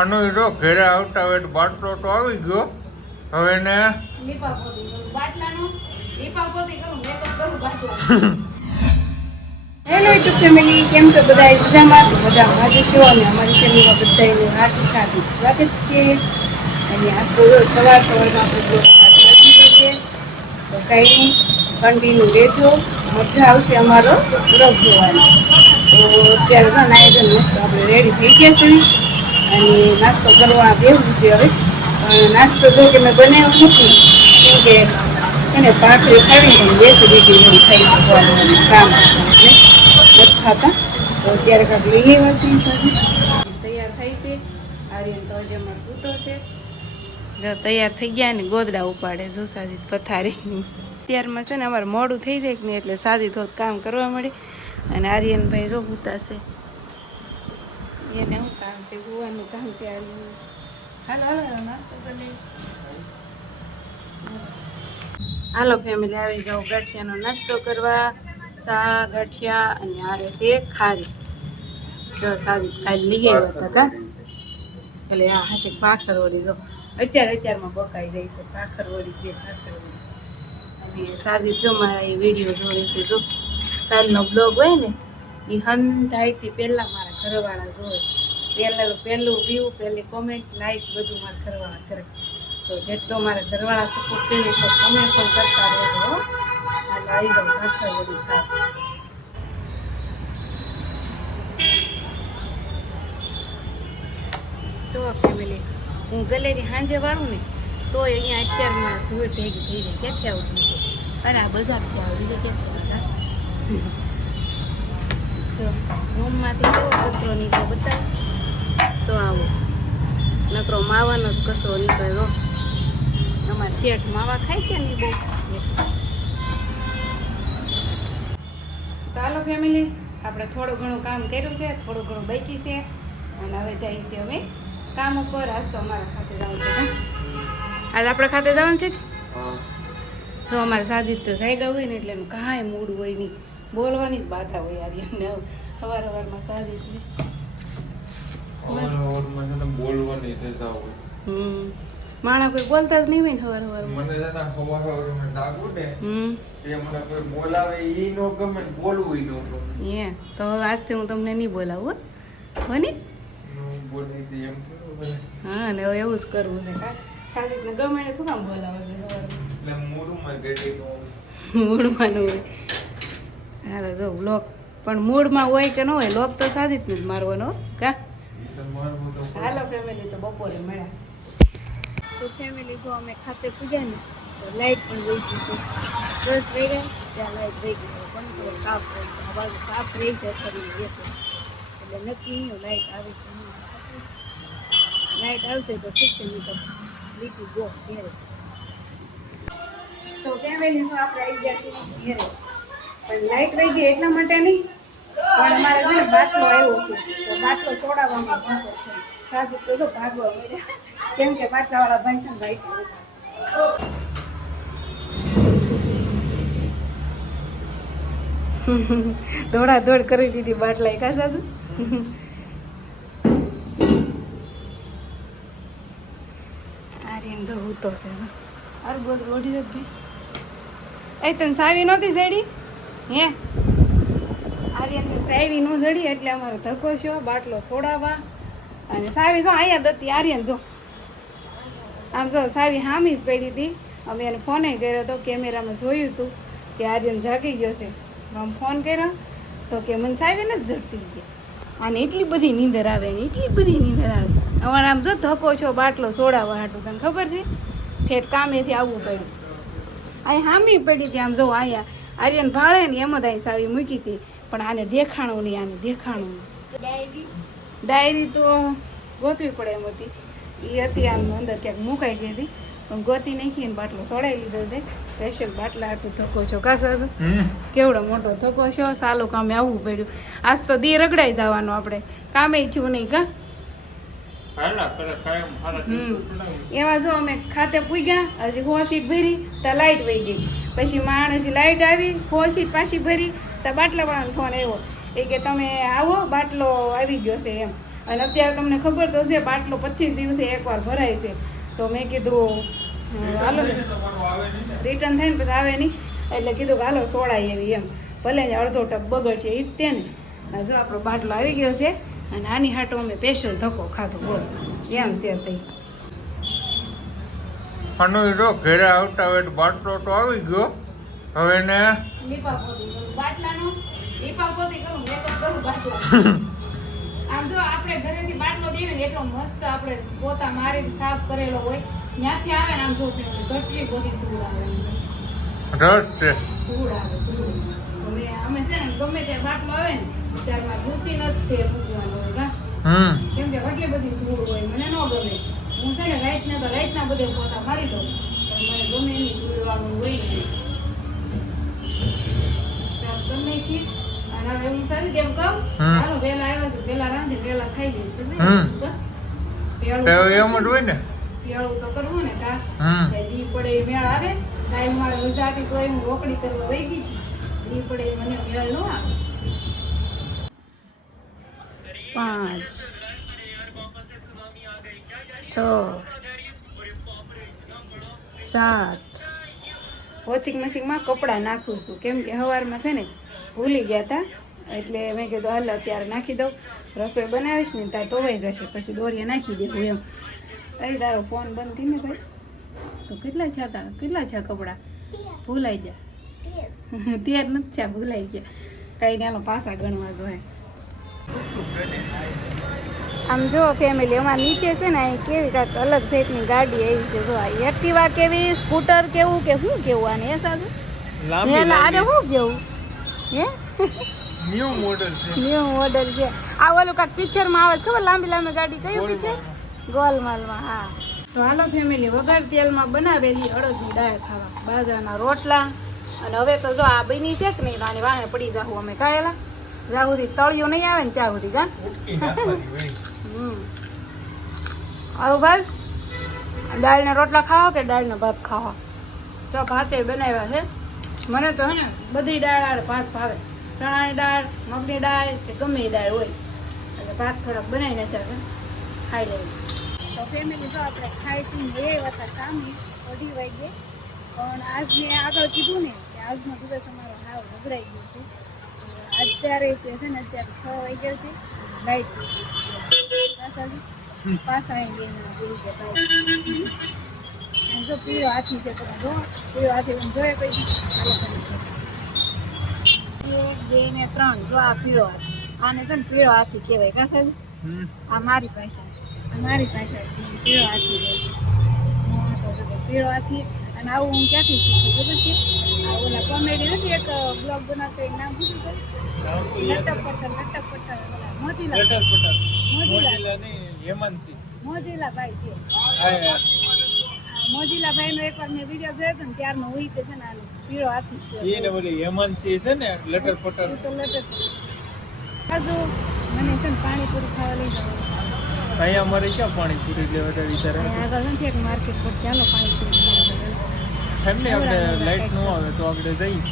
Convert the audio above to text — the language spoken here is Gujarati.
અને જો ઘરે આવતા હોય તો બાટલો તો આવી ગયો. હવે ને હેલો યુટ્યુબ ફેમિલી, કેમ છો બધા? મજામાં આજે છો અને અમારી ચેનલમાં બધાનું હાર્દિક સ્વાગત છે. અને આજ તો સવારમાં આપણે બ્લોગ સ્ટાર્ટ કરી દીધો છે. તો કંઈ નહીં, કન્ટિન્યુ રહેજો, મજા આવશે અમારો બ્લોગ જોવાની. તો અત્યારે તો આયોજન મસ્ત આપણે રેડી થઈ ગયા છે અને નાસ્તો કરવા બેવું છે હવે. પણ નાસ્તો જો કે મેં બનાવ્યો નથી, કેમ કે એને ભાખરી ખાવી બેસી દીધી એવું થઈ શકવાનું કામ નથી ખાતા. તો અત્યારે કાંઈક લઈ લેવાથી તૈયાર થાય છે. આર્યન તો હજી અમારે પૂતો છે. જો તૈયાર થઈ ગયા ને ગોદડા ઉપાડે જો સાજી પથારી. અત્યારમાં છે ને અમારે મોડું થઈ જાય ને એટલે સાજી થોડું કામ કરવા મળે. અને આર્યનભાઈ જો પૂતા છે, એને શું કામ છે? હોવાનું કામ છે આર્યન. હાલો હાલો નાસ્તો કરી. હાલો ફેમિલી, આવી જાઓ ગાંઠિયાનો નાસ્તો કરવા. સા ગાંઠિયા અને આરે છે ખારી. જો સારી ખાલી લઈ આવ્યા હતા કા, એટલે આ હશે ભાખરવડી. જો અત્યારમાં બકાઈ જાય છે ભાખરવડી છે, ભાખરવડી. અને સાજી જો મારા એ વિડીયો જોડે છે. જો કાલનો બ્લોગ હોય ને એ હંધાઈથી પહેલાં મારા ઘરવાળા જોવે. પહેલું વ્યૂ, પહેલી કોમેન્ટ, લાઈક બધું મારા ઘરવાળા કરે. તો જેટલો મારા ઘરવાળા સપોર્ટ કરે એટલો તમે પણ કરતા રહેજો. અને આવી જાઓ ભાખરવડી ખાવા. જો ફેમિલી, હું ગલેરી સાંજે વાળું ને તો અહીંયા અત્યારમાં ધૂળ ભેગી થઈ જાય. ક્યાંથી આવતી છે? અને આ બજારથી આવે, બીજે ક્યાંથી આવતા? જો રૂમમાંથી કેવો કચરો નીકળે બતાવો. જો આવો નકરો માવાનો જ કચરો નીકળે. જો અમારે શેઠ માવા ખાય છે ને બહુ. તો હાલો ફેમિલી, આપણે થોડું ઘણું કામ કર્યું છે, થોડું ઘણું બાકી છે. અને હવે જઈએ છીએ અમે કામ ઉપર. આજ તો અમારા ખાતે જવાનું છે. આજ આપણે ખાતે જવાનું છે. જો અમારે સાજી તો જાગ્યા હોય ને એટલે એનું કાંઈ મૂડ હોય નહીં, બોલવાની જ બાધા હોય. યાર એમને સવારમાં સાજી છે બોલવાની રજા હોય. માણા કોઈ બોલતા જ નહીં હોય ને સવાર મને છે ને સવારમાં જાગું ને એ મને કોઈ બોલાવે ઈ નો ગમે, બોલવું ઈ નો ગમે. એ તો હવે આજથી હું તમને નહીં બોલાવું હો ને. બોલી હતી એમ કેવું. હા ને હવે એવું જ કરવું છે. સાજીને ગમે ને શું કામ બોલાવો છે સવારમાં? એટલે મૂડમાં ગેડી મૂડમાં ન હોય. હાલો જો લોક પણ મૂડમાં હોય કે ન હોય, લોક તો સાજી જ મારવાનો કા. હાલો ફેમિલી, તો બપોરે મળ્યા. તો ફેમિલી જો અમે ખાતે પૂજ્યા ને તો લાઈટ પણ વહી ગઈ છે. 10 વાગ્યા ત્યાં લાઈટ વહી ગઈ. પણ તો કાપ રહી છે, આ બાજુ કાપ રહી છે ફરી એટલે નક્કી નહીં લાઈટ આવે કે નહીં. લાઈટ આવશે તો ઠીક છે, નહીં તો લીટી ગો ઘેરે. તો ફેમિલી તો આપણે આવી ગયા છીએ ઘેરે. પણ લાઈટ વહી ગઈ એટલા માટે નહીં, પણ અમારે છે ને બાટલો આવ્યો છે તો બાટલો સોડાવવામાં ભાગો છે. સાજુ તો જો ભાગવા મળ્યા, કેમ કે બાટલાવાળા ભાઈ છે ને લાઈટ દોડા દોડ કરી દીધી બાટલા કા સાજુ. આર્યન જો ઉતો છે. જો અરે બોલ રોડી જ ભાઈ. એ તને સાવી નહોતી જડી હે? આર્યનને સાવી ન જડી એટલે અમારે ધક્કો છો બાટલો સોડાવવા. અને સાવી જો અહીંયા દતી. આર્યન જો આમ જો સાવી હામી જ પડી હતી. અમે એને ફોને કર્યો હતો, કેમેરામાં જોયું હતું કે આર્યન જાગી ગયો છે. આમ ફોન કર્યો તો કે મને સાવી નથી જડતી ગયા. અને એટલી બધી નીંદર આવે ને એટલી બધી નીંદર આવે. અમારે આમ જો ધક્કો છો બાટલો સોડાવવા હાટું. તને ખબર છે ઠેઠ કામેથી આવવું પડ્યું. અહીં હામી પડી હતી. આમ જો અહીંયા આર્યન ભાળે ને એમ જ અહીં સાવી મૂકી હતી. પણ આને દેખાણું નહીં, આને દેખાણું નહીં. ડાયરી તો ગોતવી પડે એમ હતી. એ હતી આમ અંદર ક્યાંક મુકાઈ ગઈ હતી, પણ ગોતી નાખીને બાટલો સોડાઈ લીધો છે. સ્પેશિયલ બાટલા આટલું ધક્કો છો કા સાસુ? કેવડો મોટો ધક્કો છો. સાલું કામે આવવું પડ્યું. આજ તો દી રગડાઈ જવાનું આપણે, કામે થયું નહીં કા. એમાં જો અમે ખાતે પૂગ્યા, હજી 100 સીટ ભરી તો લાઈટ વહી ગઈ. પછી માણસ લાઈટ આવી 100 સીટ પાછી ભરી તો બાટલાવાળાનો ફોન આવ્યો. એ કે તમે આવો બાટલો આવી ગયો છે એમ. અને અત્યારે તમને ખબર તો છે બાટલો 25 દિવસે એકવાર ભરાય છે. તો મેં કીધું હાલો રિટર્ન થાય ને પછી આવે નહીં, એટલે કીધું કે હાલો સોડાય એવી એમ, ભલે ને અડધો ટક બગડશે એ જ તે ને. જો આપણો બાટલો આવી ગયો છે અને આની હાટો અમે સ્પેશિયલ ધક્કો ખાધો બોલ એમ છે તઈ. આનો જો ઘરે આવતા હોય તો બાટલો તો આવી ગયો, હવે ને લીપાપોતી કરું બાટલાનો, લીપાપોતી કરું, મેકઅપ કરું બાટલા. આમ જો આપણે ઘરેથી બાટલો દેવે ને એટલો મસ્ત આપણે પોતા મારીને સાફ કરેલો હોય, ત્યાંથી આવે ને આમ જો કેટલી બધી ધૂળ આવે, રસ છે ધૂળ આવે ધૂળ. અમે છે ને ગમે ત્યારે બાટલો આવે ને ત્યારે મારે ઘૂસી નથી મૂકવાનો હોય કા, કેમ કે કેટલી બધી ધૂળ હોય, મને ન ગમે. હું છે ને રાતના બધે પોતા મારી દઉં, પણ મને ગમે એની ધૂળ વાળું હોય ને સાફ ગમે થી. અને હવે હું સારી કેમ કહું, હાલો વેલા આવ્યા છે, વેલા રાંધી વેલા ખાઈ લઈશ. એમ જ હોય ને, પેળું તો કરવું ને કા, દી પડે એ મેળ આવે. કાલ મારે મજા હતી તોય હું રોકડી કરવા વહી ગઈ, દી પડે મને મેળ ન આવે. 5 6 7 વોશિંગ મશીનમાં કપડાં નાખું છું, કેમ કે સવારમાં છે ને ભૂલી ગયા હતા, એટલે મેં કીધું હાલ અત્યારે નાખી દઉં. રસોઈ બનાવીશ ને ત્યાં ધોવાઈ જશે, પછી દોરીએ નાખી દેવું એમ. અહીં તારો ફોન બંધ થઈને ભાઈ તો કેટલા છે કપડાં ભૂલાઈ ગયા. 13 નથી થયા, ભૂલાઈ ગયા. કઈ ને હાલો પાછા ગણવા જોઈએ. આમ જો ફેમિલી અમારે નીચે છે ને અહીં કેવી કાંઈક અલગ જાતની ગાડી આવી છે. જો આ એક્ટિવા કેવી, સ્કૂટર કેવું કે શું કેવું આને એ સાચું આને શું કેવું હે ન્યુ મોડલ છે, ન્યુ મોડલ છે. આ ઓલું કાંઈક પિક્ચરમાં આવે છે ખબર, લાંબી લાંબી ગાડી, કયું પિક્ચર? ગોલમાલમાં. હા તો હાલો ફેમિલી વગર તેલમાં બનાવેલી અડદની દાળ ખાવા, બાજરાના રોટલા. અને હવે તો જો આ બની છે કે નહીં, આની વાણે પડી જાવું અમે કાયેલા, જ્યાં સુધી તળિયું નહીં આવે ને ત્યાં સુધી ગા. હારું ભાઈ દાળના રોટલા ખાવા કે દાળના ભાત ખાવા? જો ભાતે બનાવ્યા છે. મને તો હે ને બધી દાળ ભાત ભાવે, ચણાની દાળ, મગની દાળ કે ગમે એ દાળ હોય, એટલે ભાત થોડાક બનાવીને ચાલે ખાઈ લેવું. તો ફેમિલી જો આપણે ખાઈ પીને એ હતા કામી 2:30 વાગે, પણ આજ મેં આગળ કીધું ને કે આજનો દિવસ અમારો હાવ બગડાઈ ગયો છે. અત્યારે તે છે ને અત્યારે 6 વાગ્યા છે, લાઈટ પાછા જો પીળો હાથી છે, તમે જો પીળો હાથી જોઈએ પછી 1 2 ને 3 જો આ પીળો હાથી, આને છે ને પીળો હાથી કહેવાય કા સાહેબ? આ મારી ભાષા પીળો હાથી રહે છે. પીળો હાથી. અને આવું હું ક્યાંથી શીખી ખબર છે? આ ઓલા કોમેડી નથી એક બ્લોગ બનાવતો, એક નામ પૂછ્યું છે લટક પટ્ટર મોજીલા ભાઈ છે. મોજીલા ભાઈ નો એકવાર મેં વિડીયો જોયો હતો ને ત્યારનો હોય છે ને આનો પીળો હાથી છે ને લટર પટર. તો લટર હજુ મને છે ને પાણીપુરી ખાવા લઈ જવાનું. અહીંયા અમારે ક્યાં પાણીપુરી લેવા વિચારે? આગળ નથી એક માર્કેટ પર, ચાલો પાણીપુરી ખાવા. એમને આપણે લાઈટ ન આવે તો આપણે જઈએ.